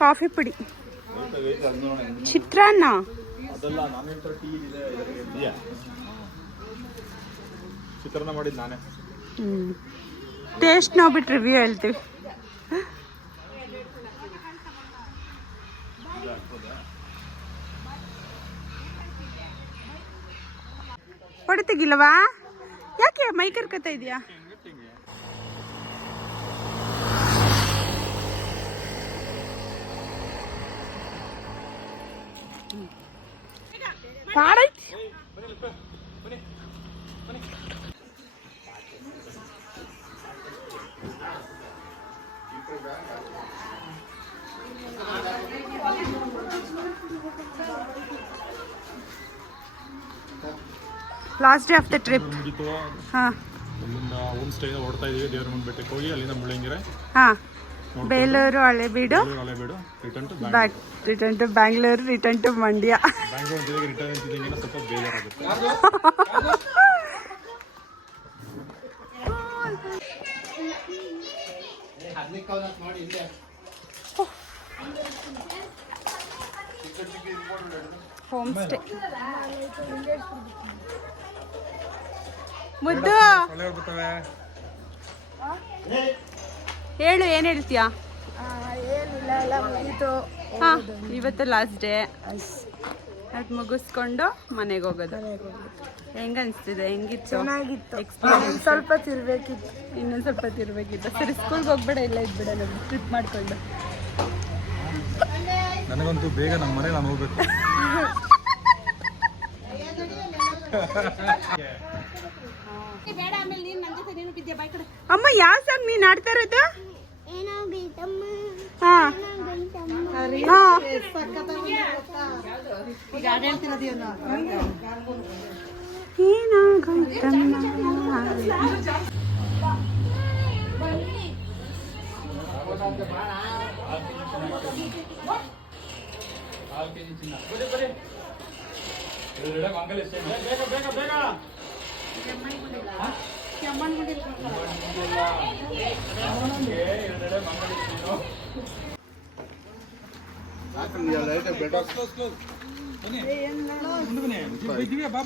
Coffee ಪುಡಿ, ಚಿತ್ರಾನ್ನ, ಚಿತ್ರಾನ್ನ ಮಾಡಿದ್ ನಾನೇ. ಟೇಸ್ಟ್ ನೋಡ್ಬಿಟ್ಟು ರಿವ್ಯೂ ಹೇಳ್ತೀವಿ. ಹೊಡಿತಿಗಿಲ್ಲವಾ? ಯಾಕೆ ಮೈ ಕರ್ಕತಾ ಇದೆಯಾ? Last day of the trip. ಹಾಂ, ಅಲ್ಲಿಂದ ಹೋಮ್ ಸ್ಟೇ ಹೊರಡ್ತಾ ಇದೀವಿ. ದೇವರಮನೆ ಬೆಟ್ಟಕ್ಕೆ ಹೋಗಿ ಅಲ್ಲಿಂದ ಮುಳ್ಳಂಗೆರೆ, ಹಾಂ, Belur, Halebidu, return to Bangalore, return to Mandya. Bangalore return ಅಂತಿದ್ದಂಗೆ ಸ್ವಲ್ಪ ಬೇಜಾರಾಗುತ್ತೆ. Home stay. ಮುದ್ದು ಹೇಳು, ಏನು ಹೇಳ್ತೀಯಾ? ಹಾಂ, ಇವತ್ತು ಲಾಸ್ಟ್ ಡೇ. ಅದು ಮುಗಿಸ್ಕೊಂಡು ಮನೆಗೆ ಹೋಗೋದು. ಹೆಂಗನ್ಸ್ತಿದೆ? ಹೆಂಗಿತ್ತು? ಎಕ್ಸ್ಪೀರಿಯನ್ಸ್? ಸ್ವಲ್ಪ ತಿರ್ಬೇಕಿತ್ತು, ಇನ್ನೊಂದು ಸ್ವಲ್ಪ ತಿರ್ಬೇಕಿತ್ತು. ಸರಿ, ಸ್ಕೂಲ್ಗೆ ಹೋಗ್ಬೇಡ, ಇಲ್ಲ ಇದ್ಬಿಡ, ನಾವು ಟ್ರಿಪ್ ಮಾಡ್ಕೊಂಡು. ನನಗಂತೂ ಬೇಗ ನಮ್ಮ ಮನೆ ನಾನು ಹೋಗ್ಬೇಕು. ಅಮ್ಮ, ಯಾವ ಸಾಂಗ್ ನೀನ್ ಆಡ್ತಾ ಇರೋದು?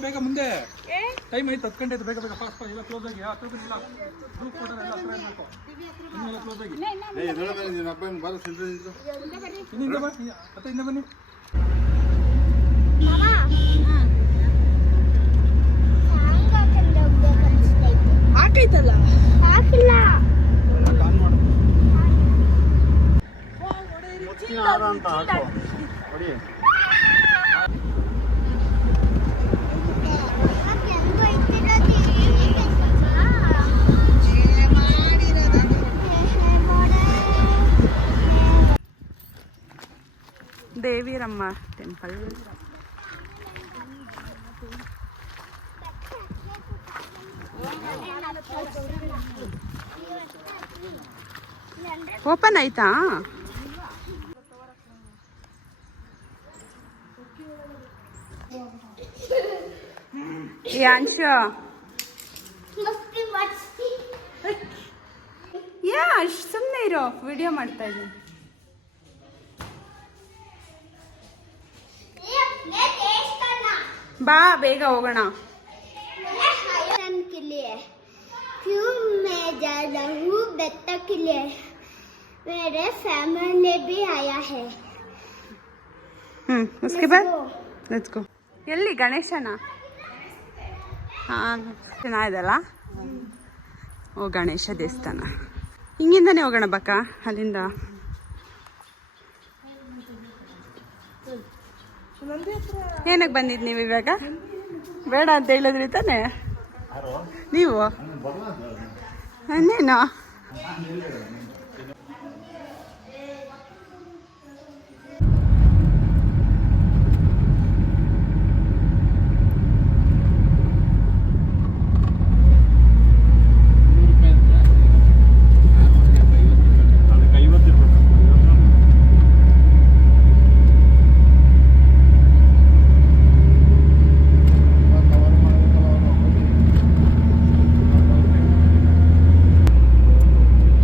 ಬೇಗ ಮುಂದೆ ಟೈಮ್ ಆಯ್ತು, 10 ಗಂಟೆ ಆಯ್ತು. ಬೇಗ ಬೇಗ ಫಾಸ್ಟ್ ಎಲ್ಲ ಕ್ಲೋಸ್ ಆಗಿ ಗ್ರೂಪ್ ಫೋಟೋ ಎಲ್ಲ ಕ್ಲೋಸ್ ಆಗಿ ಬನ್ನಿ. ಹಾಕೈತಲ್ಲ, ಹಾಕಿಲ್ಲ. ಅಂತ ಹಾಕೋ ಹೊಡಿ. ದೇವಿರಮ್ಮ ಟೆಂಪಲ್. ಓಪನ್ ಆಯ್ತಾ? ಯಾಂಶ, ಯಾಶ್ ಸುಮ್ಮನೆ ಇರೋ, ವಿಡಿಯೋ ಮಾಡ್ತಾ ಇದ್ದೀನಿ. ಬಾ, ಬೇಗ ಹೋಗೋಣ. बेटा के लिए मेरे फैमिली भी आया है. उसके बाद लेट्स गो. ಎಲ್ಲಿ ಗಣೇಶನ? ಹಾಂ, ಚೆನ್ನಾಗಿದಲ್ಲ. ಓ, ಗಣೇಶ ದೇವಸ್ಥಾನ. ಹಿಂಗಿಂದನೇ ಹೋಗೋಣ ಬಕ್ಕ, ಅಲ್ಲಿಂದ. ಏನಕ್ಕೆ ಬಂದಿದ್ದು ನೀವು ಇವಾಗ? ಬೇಡ ಅಂತ ಹೇಳಿದ್ರಿ ತಾನೆ ನೀವು? ಇನ್ನೇನು?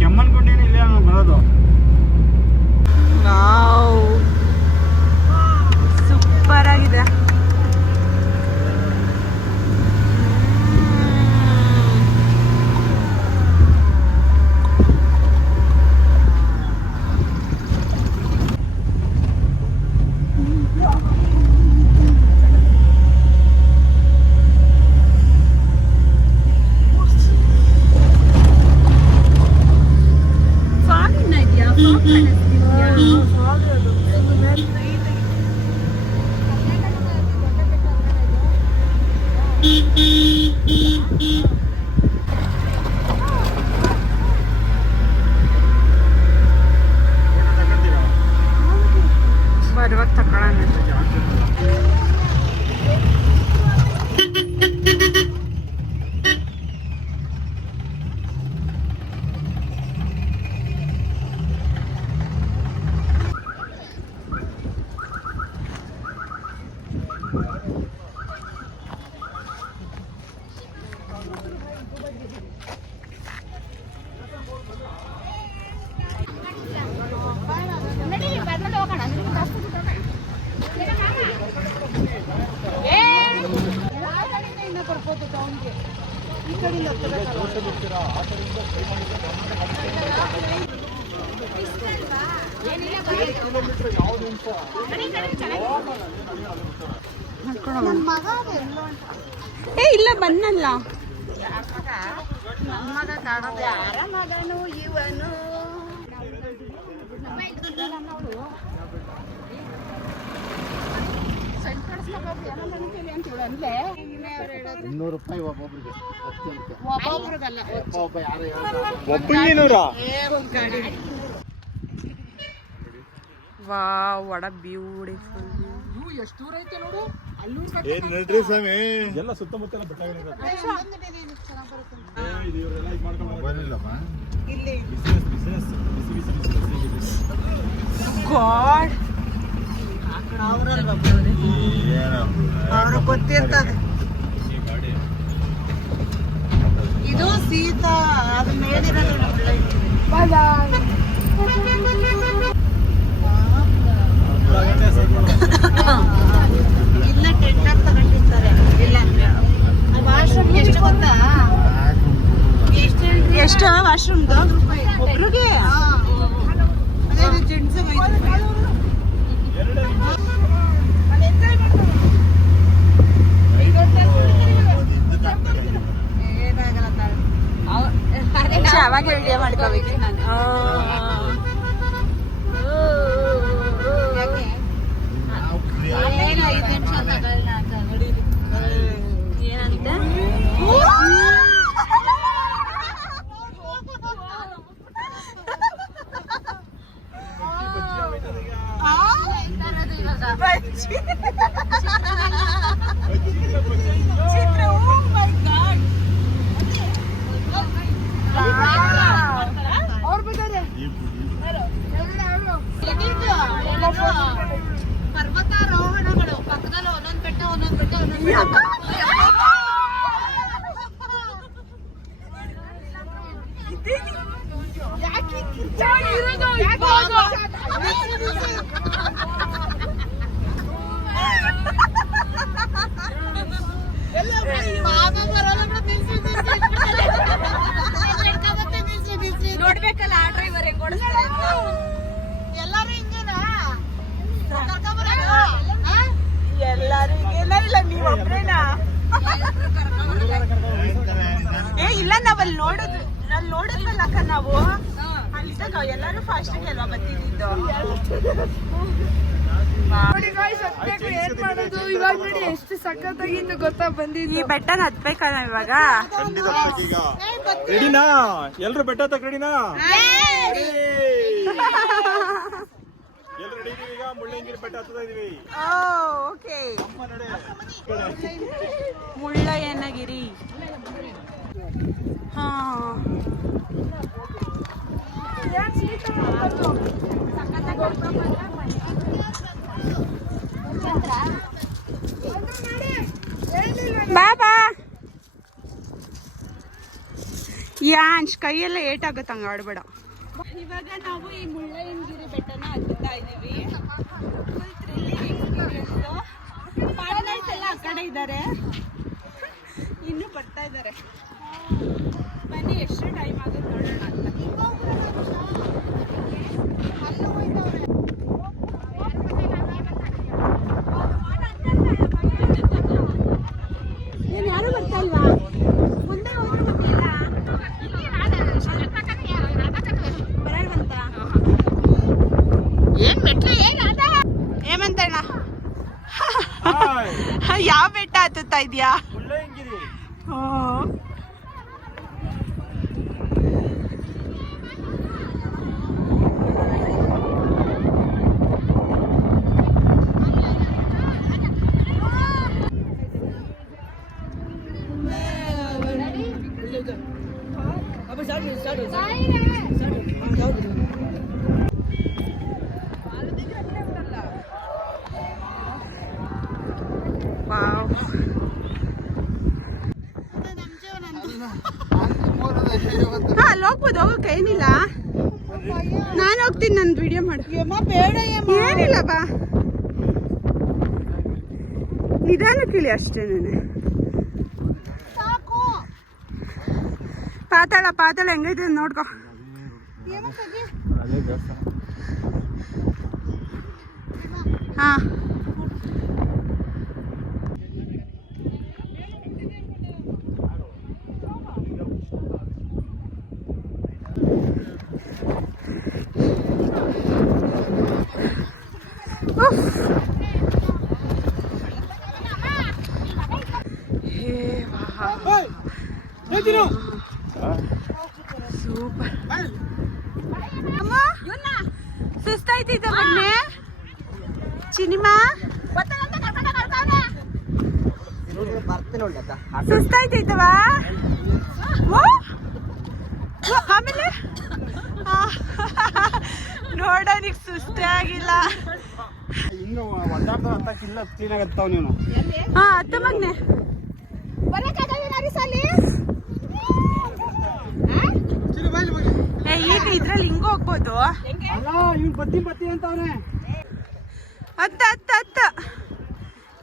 ಕೆಮ್ಮನ್ಗುಂಡಿ ಬರುವಾಗ ತಗೊಳ್ಳೋಣ. ಏ ಇಲ್ಲ ಬನ್ನಲ್ಲ. ಯಾರ ಮಗನು ಇವನು? ₹200 ಒಬ್ಬೊಬ್ರಿಗೆ. Wow, what a beautiful. ಎಷ್ಟು ದೂರ ಐತೆ ನೋಡು. ಅಲ್ಲೂ ನಡ್ರಿ ಸ್ವಾಮಿ. ಎಲ್ಲ ಸುತ್ತಮುತ್ತ ಬೆಟ್ಟಗಳಿರೋದು. ಗಾಡ್, ಅವ್ರಿಗೆ ಗೊತ್ತಿರ್ತದೆ. ಇದು ಸೀತಾ, ಅದ್ರ ಮೇಲಿರೋದು ಇಲ್ಲ ಟೆಂಟ್ ಆಗಿ ತಗೊಂಡಿರ್ತಾರೆ. ಇಲ್ಲ ವಾಶ್ರೂಮ್ ಎಷ್ಟು ಗೊತ್ತಾ? ಎಷ್ಟು ವಾಶ್ರೂಮ್ದು ಒಬ್ರಿಗೆ? ಅದೇ ಜೆಂಟ್ಸ್ ಅವಾಗ ವಿಡಿಯೋ ಮಾಡ್ಕೋಬೇಕು ನಾನು. ಏನಂತೆ? ಪರ್ವತಾರೋಹಣಗಳು ಪಕ್ಕದಲ್ಲಿ ಒಂದೊಂದು ಬೆಟ್ಟ ಒಂದೊಂದು ಬೆಟ್ಟ ಒಂದೊಂದು ಬೆಟ್ಟ. ನೋಡ್ಬೇಕಲ್ಲ ಆ ಡ್ರೈವರ್ ಹೆಂಗ್ ಓಡಿಸ್ತಾರೆ. ಎಲ್ಲರೂ ಹಿಂಗೇನಾ? ಎಲ್ಲಾರು ಹಿಂಗೇನ? ಇಲ್ಲ ನೀವ್ ಒಬ್ರೇನಾ? ಏ ಇಲ್ಲ, ನಾವಲ್ಲಿ ನೋಡಿದ್ವಲ್ಲ ಅಕ್ಕ ನಾವು. ಅಲ್ಲಿದ್ದಾಗ ಎಲ್ಲಾರು ಫಾಸ್ಟ್ ಆಗಿ ಅಲ್ವಾ ಬರ್ತಿದ್ದು. ಏನ್ ಮಾಡೋದು ಇವಾಗ ನೋಡಿ ಎಷ್ಟು ಸಖತ್ತಾಗಿತ್ತು ಗೊತ್ತಾ ಬಂದಿದ್ದು. ಈ ಬೆಟ್ಟನ ಹತ್ಬೇಕಲ್ಲ ಇವಾಗ. ರೆಡಿನಾ? ಎಲ್ರು ಬೆಟ್ಟ ಹತ್ತಕ್ ರೆಡಿನಾ? ಎಲ್ರು ರೆಡಿ ಇದೀವಿ. ಈಗ ಮುಳ್ಳಯ್ಯನಗಿರಿ ಬೆಟ್ಟ ಹತ್ತದ ಇದೀವಿ. ಓಕೆ, ಮುಳ್ಳಯ್ಯನಗಿರಿ. ಹಾ, ಬಾಬಾ ಯಾಂಶ್ ಕೈಯೆಲ್ಲ ಏಟಾಗುತ್ತೆ, ಹಂಗ ಆಡ್ಬೇಡ. ಇವಾಗ ನಾವು ಈ ಮುಳ್ಳಯ್ಯನಗಿರಿ ಬೆಟ್ಟನ ಹತ್ತುತ್ತಾ ಇದೀವಿ. Full thrilling experience. ಪಾರ್ಟ್ನರ್ಸ್ ಎಲ್ಲ ಆ ಕಡೆ ಇದ್ದಾರೆ, ಇನ್ನೂ ಬರ್ತಾ ಇದ್ದಾರೆ. ಬನ್ನಿ, ಎಷ್ಟು ಟೈಮ್ ಆಗುತ್ತೆ ನೋಡೋಣ ಅಂತ. ಏನ್ ಯಾರು ಬರ್ತಾ ಇಲ್ವಾ? ಮುಂದೆ ಹೋದ್ರು ಮತ್ತೆಲ್ಲ ಬರಲ್ವಂತ. ಏಮಂತಣ್ಣ ಯಾವ ಬೆಟ್ಟ ಹತ್ತುತ್ತಾ ಇದೆಯಾ? ಅಲ್ಲಿ ಹೋಗ್ಬೋದು, ಹೋಗಕ್ಕೆ ಏನಿಲ್ಲ. ನಾನು ಹೋಗ್ತೀನಿ, ನನ್ನ ವಿಡಿಯೋ ಮಾಡು. ಏನಿಲ್ಲ ಬಾ, ನಿಧಾನಕ್ಕೆ ಇಳಿ ಅಷ್ಟೇ. ಪಾತಾಳ ಪಾತಾಳ ಹೆಂಗೈತೆ ನೋಡ್ಕೊ. ಹಾ ಸೂಪರ್. ಸುಸ್ತಾಯ್ತಿದ್ದ ಮೊನ್ನೆ ಚಿನಿಮಾ ಸುಸ್ತಾಯ್ತೈತವ. ಆಮೇಲೆ ನೋಡೋನಿಗೆ ಸುಸ್ತೇ ಆಗಿಲ್ಲ. ಹಾ ಅತ್ತ ಮಗ್ನೆ ಈಗ ಇದ್ರಲ್ಲಿ ಹಿಂಗ ಹೋಗ್ಬೋದು. ಅತ್ತ ಅತ್ತ ಅತ್ತ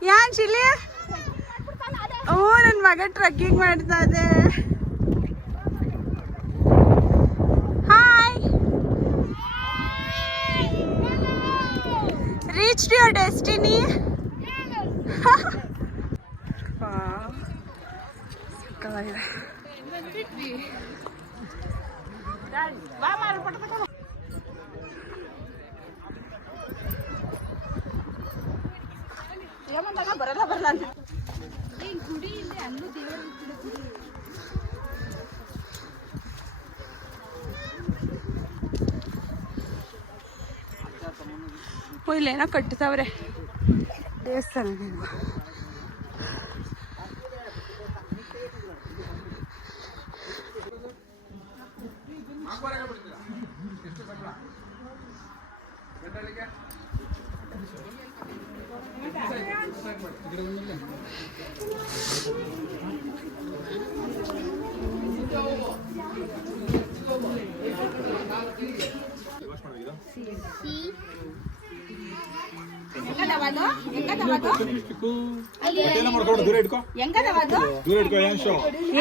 ಯಾನ್ ಚಿಲಿ. ಓ ನನ್ ಮಗ ಟ್ರೆಕ್ಕಿಂಗ್ ಮಾಡ್ತಾ ಇದೆ. Hi, reached your destiny. ಬರಲ್ಲ ಬರಲ್ಲ ಅಂತ ಇಲ್ಲೇನೋ ಕಟ್ತಾವ್ರೆ ದೇವಸ್ಥಾನ.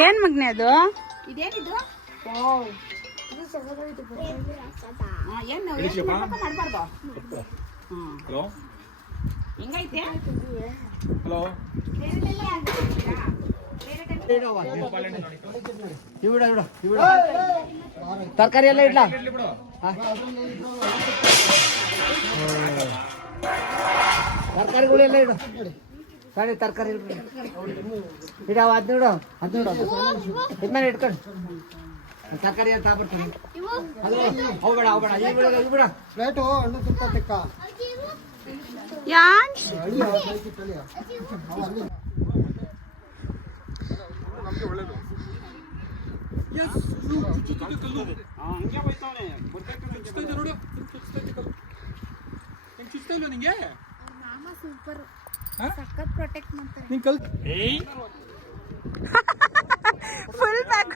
ಏನ್ ಮಗ್ನೆ ಅದು? ಇದೇನಿದು? ಹೆಂಗೈತೆ? ತರಕಾರಿ ಎಲ್ಲ ಇಡ್ಲಾ? ತರಕಾರಿಗಳೆಲ್ಲ ಇಡು. ಸರಿ ತರಕಾರಿ ಇಡವ ಹದಿನೇಳು ಇದ್ಮೇಲೆ ಇಟ್ಕೊಂಡು ತರಕಾರಿ ಅಂತ ಬರ್ತಾನೆ. ಅವು ಬೇಡ ಅವು ಬೇಡ ಇವು ಬೇಡ ಪ್ಲೇಟು ಹಣ್ಣು ತುಪ್ಪ ತಿಕ್ಕ ಯಾನ್ ನಿಂಗೆ ಸೂಪರ್ ಸಖತ್ ಪ್ರೊಟೆಕ್ಟ್ ಮಾಡ್ತಾರೆ. ನೀನ್ ಕಲ್ ಫುಲ್ ಬ್ಯಾಗ್.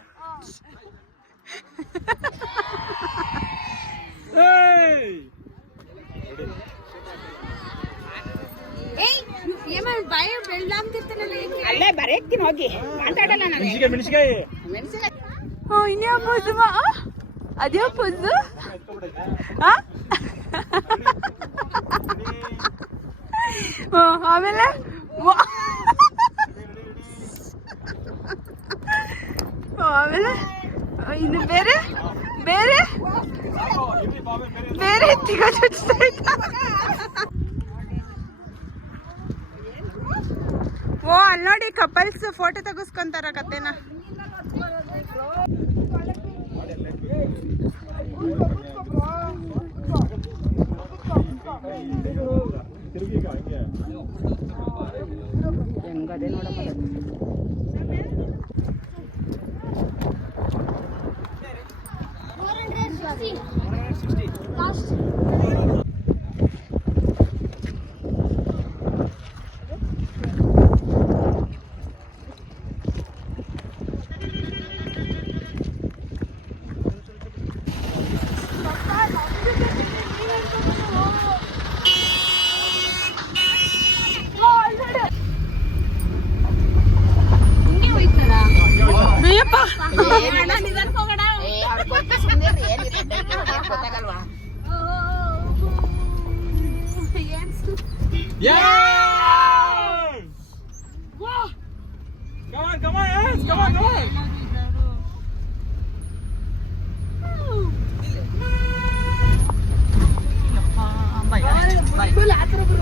ಅಲ್ಲೇ ಬರೆಯಕ್ತೀನಿ ಹೋಗಿ ಮಾತಾಡಲ್ಲ ನಾನು. ಮೆಣಸಿಕಾಯಿ ಇನ್ಯಾವ ಪೋಸು? ಅದ್ಯಾವ ಪೋಸು? ಆಮೇಲೆ ಆಮೇಲೆ ಇನ್ನು ಬೇರೆ ಬೇರೆ ಬೇರೆ ಎತ್ತಿಗ ಚುಚ್ತಾ ಇದ್ದ. ಓ ಅಲ್ಲಿ ನೋಡಿ ಕಪಲ್ಸ್ ಫೋಟೋ ತೆಗಿಸ್ಕೊಂತಾರ ಕತೆನ. ಹೆಂಗದೆ ನೋಡಪ್ಪ.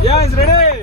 Yes, ready.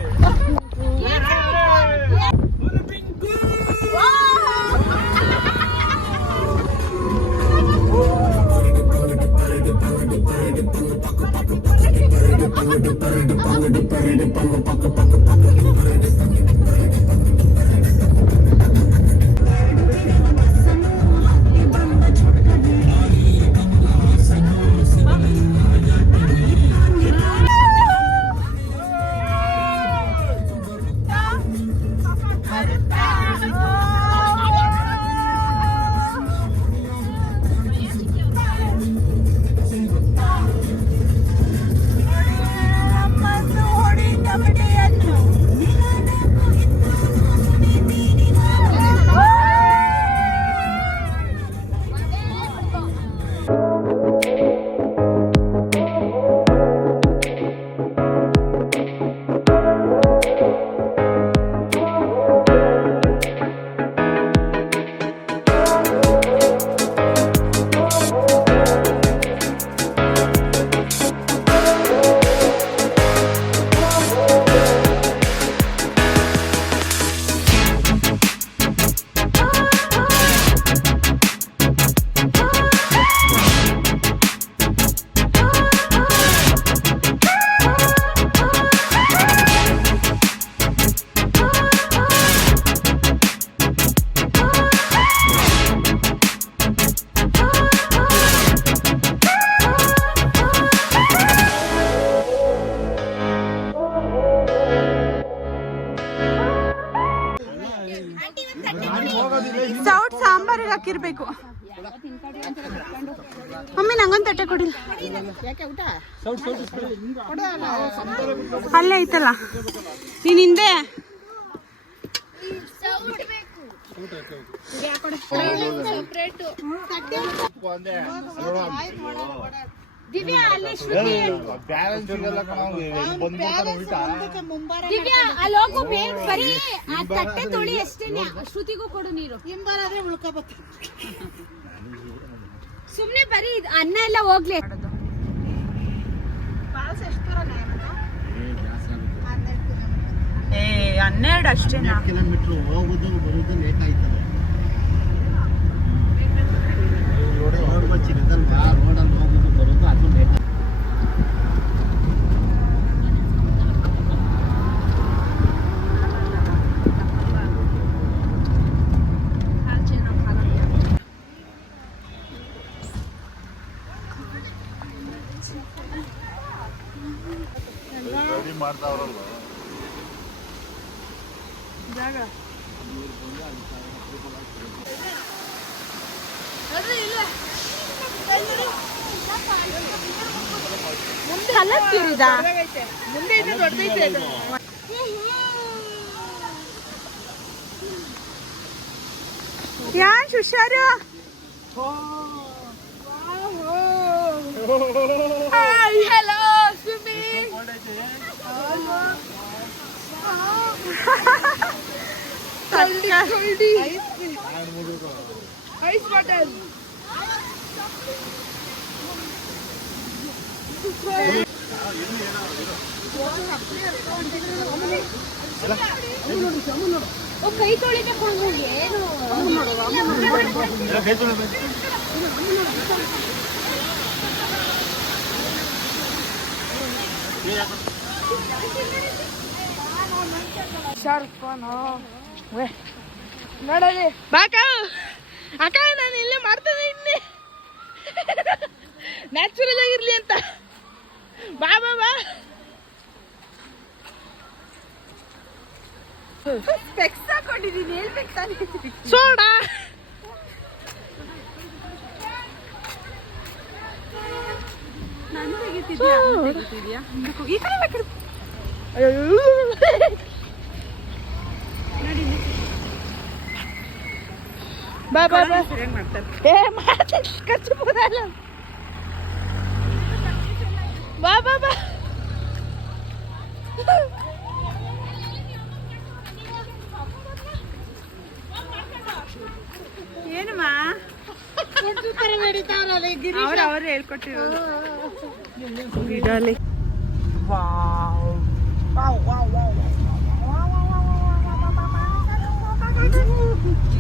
ಸೌಟ್ ಸಾಂಬಾರಿಗೆ ಹಾಕಿರ್ಬೇಕು. ಮಮ್ಮಿ ನಂಗೊಂದು ತಟ್ಟೆ ಕೊಡಿಲ್ಲ. ಅಲ್ಲೇ ಐತಲ್ಲ ನೀನ್ ಹಿಂದೆ. ದಿವ್ಯಾ ಅಲ್ಲಿ ಶ್ರುತಿ ದಿವ್ಯಾ ಅಲ್ಲಿ ಹೋಗು ಬೇಗ ಬರೀ ಆ ತಟ್ಟೆ ತೊಳಿ ಅಷ್ಟೇನೆ. ಶ್ರುತಿಗೂ ಕೊಡು ನೀರು. ಸುಮ್ನೆ ಬರೀ ಅನ್ನ ಎಲ್ಲ ಹೋಗ್ಲಿ. ಏ 12 ಅಷ್ಟೇನಾ? ಕಿಲೋಮೀಟರ್ ಹೋಗುದು ಬರುದು ಲೇಟ್ ಆಯ್ತದೆ. ರೋಡ್ ಬಚ್ಚಿರುತ್ತಲ್ವಾ, ರೋಡಲ್ಲಿ ಹೋಗುದು ಬರುದು ಅದು ಲೇಟ್. ಮಾಡ್ತಾವ್ರಲ್ವ ಜಾಗ ಮುಂದೆ ಇದೆ ದೊಡ್ಡದೈತೆ. ಯಾನ್ ಹುಷಾರು. ಹಲೋ ಸುಮಿ. ಐಸ್ ಬಾಟಲ್ ಕೈ ತೊಳಿಬೇಕು ಏನು ನೋಡಲಿ ಬಾಕ ಅಕ್ಕ ನಾನು ಇಲ್ಲೇ ಮಾಡ್ತೇನೆ ಇನ್ನೇ ನ್ಯಾಚುರಲ್ ಆಗಿರ್ಲಿ ಅಂತ ಬಾ ಬಾ ಬಾ ಸ್ಪೆಕ್ಸ್ ಹಾಕೊಂಡಿದ್ದೀನಿ ಹೇಳ್ಬೇಕು ತಾನೆ ಸೋಡಾ ನಾನು ತೆಗಿತಿದ್ಯಾ ಈ ಕಡೆ ಬೇಕು ಬಾ ಬಾ ಬಾ ಏ ಮಾಡ್ತೀನಿ ಖರ್ಚು ಬರಲ್ಲ ಬಾ ಬಾ ಬಾ ಏನಮ್ಮ ಅವ್ರು ಹೇಳ್ಕೊಟ್ಟಿರೋದು ಗಿಡಲಿ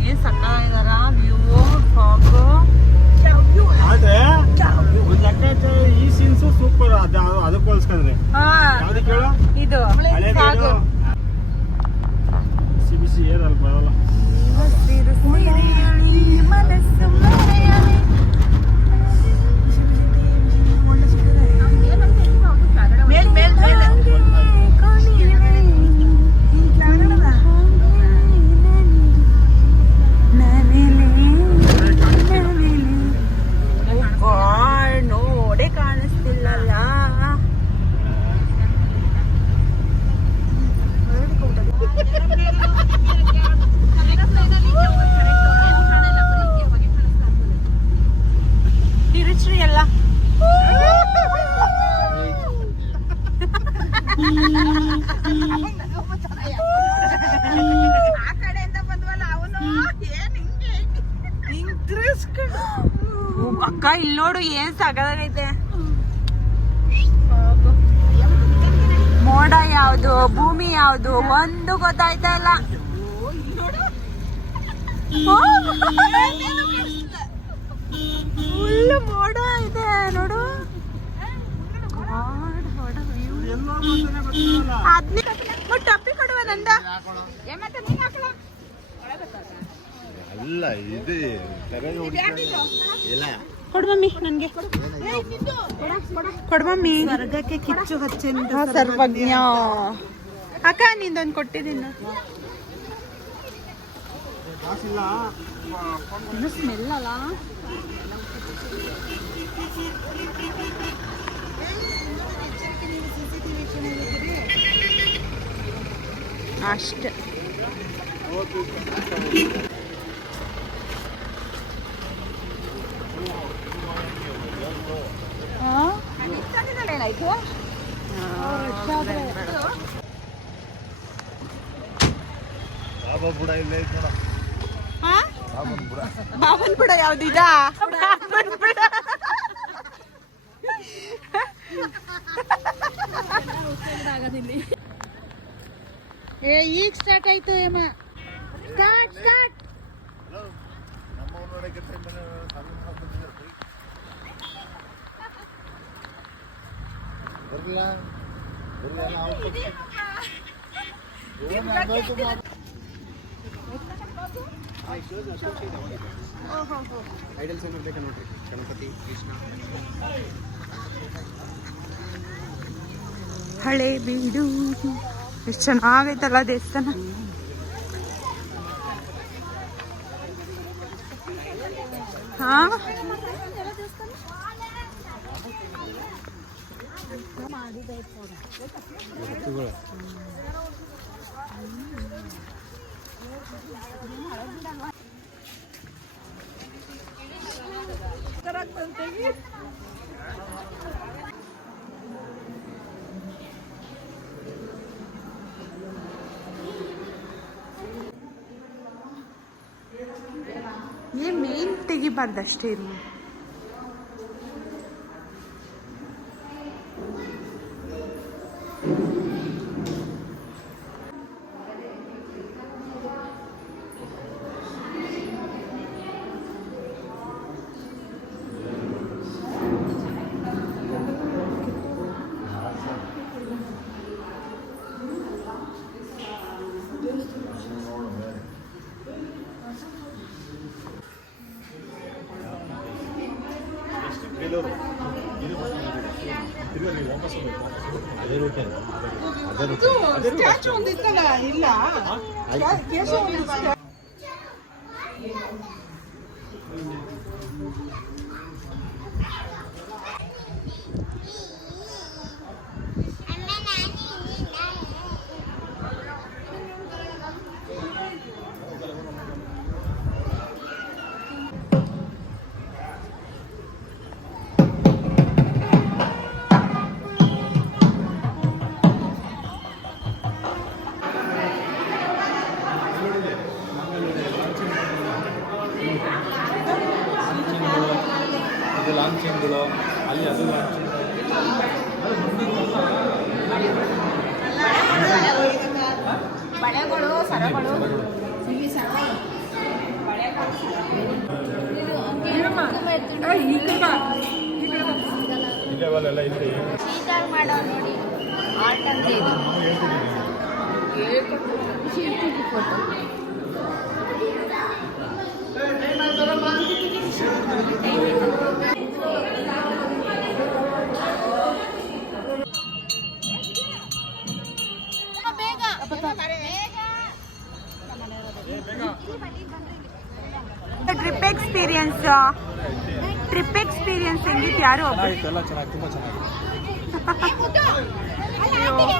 ಏನ್ ಸಕ್ಕತ್ತಾಗಿದಾರ ವ್ಯೂ ಫಾಗು ಆದ್ರೆ ಒಂದ್ ಲೆಕ್ಕ ಈ ಸೀನ್ಸ್ ಸೂಪರ್ ಅದಕ್ಕೆ ಹೋಲಿಸ್ಕೊಂಡ್ರೆ ಯಾವ್ದಕ್ಕೆ ಹೇಳು ಇದು ಹಳೆ ಸಾಗು ಬಿಸಿ ಬಿಸಿ ಏರಲ್ಲಿ ಬರಲ್ಲ ಮನಸ್ಸು ಮೇಲ್ ಮೇಲ್ ಮೇಲೆ ನೋಡೇ ಕಾಣಿಸ್ತಿಲ್ಲಲ್ಲ ತಿರುಚ್ರಿ ಎಲ್ಲ ಆ ಕಡೆಯಿಂದ ಬಂದ್ವಲ್ಲ ಅವನು ಏನ್ ಹಿಂಗೆ ಅಕ್ಕ ಇಲ್ಲಿ ನೋಡು ಏನ್ ಸಾಕಾಗೈತೆ ಮೋಡ ಯಾವ್ದು ಭೂಮಿ ಯಾವ್ದು ಒಂದು ಗೊತ್ತಾಯ್ತಾ ಇಲ್ಲ ಫುಲ್ ಮೋಡ ಇದೆ ನೋಡು ಟಪ್ಪಿ ಕೊಡುವ ನಂದ ಅಲ್ಲ ಇದು ಕೊಡು ಮಮ್ಮಿ ನನ್ಗೆ ಕೊಡು ಮಮ್ಮಿ ಸ್ವರ್ಗಕ್ಕೆ ಕಿಚ್ಚು ಹಚ್ಚೆಂದು ಸರ್ವಜ್ಞ ಅಕ್ಕ ನಿಂದೊಂದು ಕೊಟ್ಟಿದ್ದೀನಿ ಇನ್ನು ಸ್ಮೆಲ್ ಅಲ್ಲ ಅಷ್ಟೆ ಏನಾಯ್ತು ಬಾಬನ್ ಬುಡ ಯಾವ್ದಿದ ಏ ಈಗ ಸ್ಟಾರ್ಟ್ ಆಯ್ತು ಏಮ ಸ್ಟಾರ್ಟ್ ಸ್ಟಾರ್ಟ್ ಐಡಲ್ಸ್ ಏನಾರು ಬೇಕಾ ನೋಡ್ರಿ ಗಣಪತಿ ಕೃಷ್ಣ ಹಳೆ ಬೀಡು ಎಷ್ಟು ಚೆನ್ನಾಗೈತಲ್ಲ ದೇವಸ್ಥಾನ ಹಾ ತೆಗಿಬಾರ್ದಷ್ಟೇ ಇರು ಸ್ಟ್ಯಾಚು ಒಂದಿತ್ತಲ್ಲ ಇಲ್ಲ ಕೇಶವ ಒಂದು ಇದು ಲಾಂಚಿಂಗ್ಗಳು ಅಲ್ಲಿ ಅದು ಲಾಂಚಿಂಗ್. ಬಳೆಗಳು ಸರಗಳು ಇಲ್ಲೇ ಇಲ್ಲಿ ಶೀತಾಳ್ ಮಾಡೋ ನೋಡಿ ಆರ್ಟ್ ಅಂತ ಇದೆ ಫೋಟೋ ಟ್ರಿಪ್ ಎಕ್ಸ್ಪೀರಿಯನ್ಸ್ ಹೆಂಗಿತ್ತು? ಯಾರು ಚೆನ್ನಾಗಿತ್ತು, ಎಲ್ಲ ಚೆನ್ನಾಗಿ, ತುಂಬ ಚೆನ್ನಾಗಿ.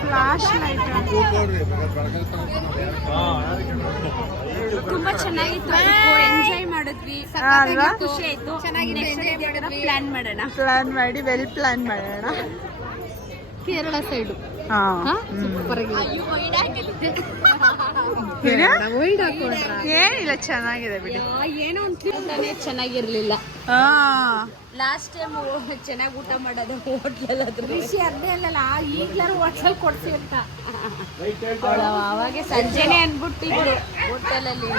ಫ್ಲಾಶ್ ಲೈಟ್ ತುಂಬಾ ಚೆನ್ನಾಗಿತ್ತು. ಎಂಜಾಯ್ ಮಾಡಿದ್ವಿ, ಅಲ್ವಾ? ಖುಷಿ ಆಯ್ತು. ಪ್ಲಾನ್ ಮಾಡೋಣ, ಪ್ಲಾನ್ ಮಾಡಿ ವೆಲ್ ಪ್ಲಾನ್ ಮಾಡೋಣ. ಕೇರಳ ಸೈಡು ಹಾ ಸೂಪರ್ ಏನಿಲ್ಲ, ಚೆನ್ನಾಗಿದೆ ಬಿಡಿ. ಏನೋ ಒಂದು ಚೆನ್ನಾಗಿರ್ಲಿಲ್ಲ. ಹಾ ಲಾಸ್ಟ್ ಟೈಮ್ ಚೆನ್ನಾಗಿ ಊಟ ಮಾಡೋದು ಹೋಟ್ಲಲ್ಲಿ ಖುಷಿ ಅರ್ಧೇ ಅಲ್ಲಲ್ಲ, ಈಗ್ಲಾರು ಹೋಟ್ಲಲ್ಲಿ ಕೊಡ್ಸಿ ಅಂತ ಅವಾಗೆ ಸಂಜೆನೆ ಅನ್ಬಿಟ್ಟಿದ್ರು ಹೋಟೆಲಲ್ಲಿ.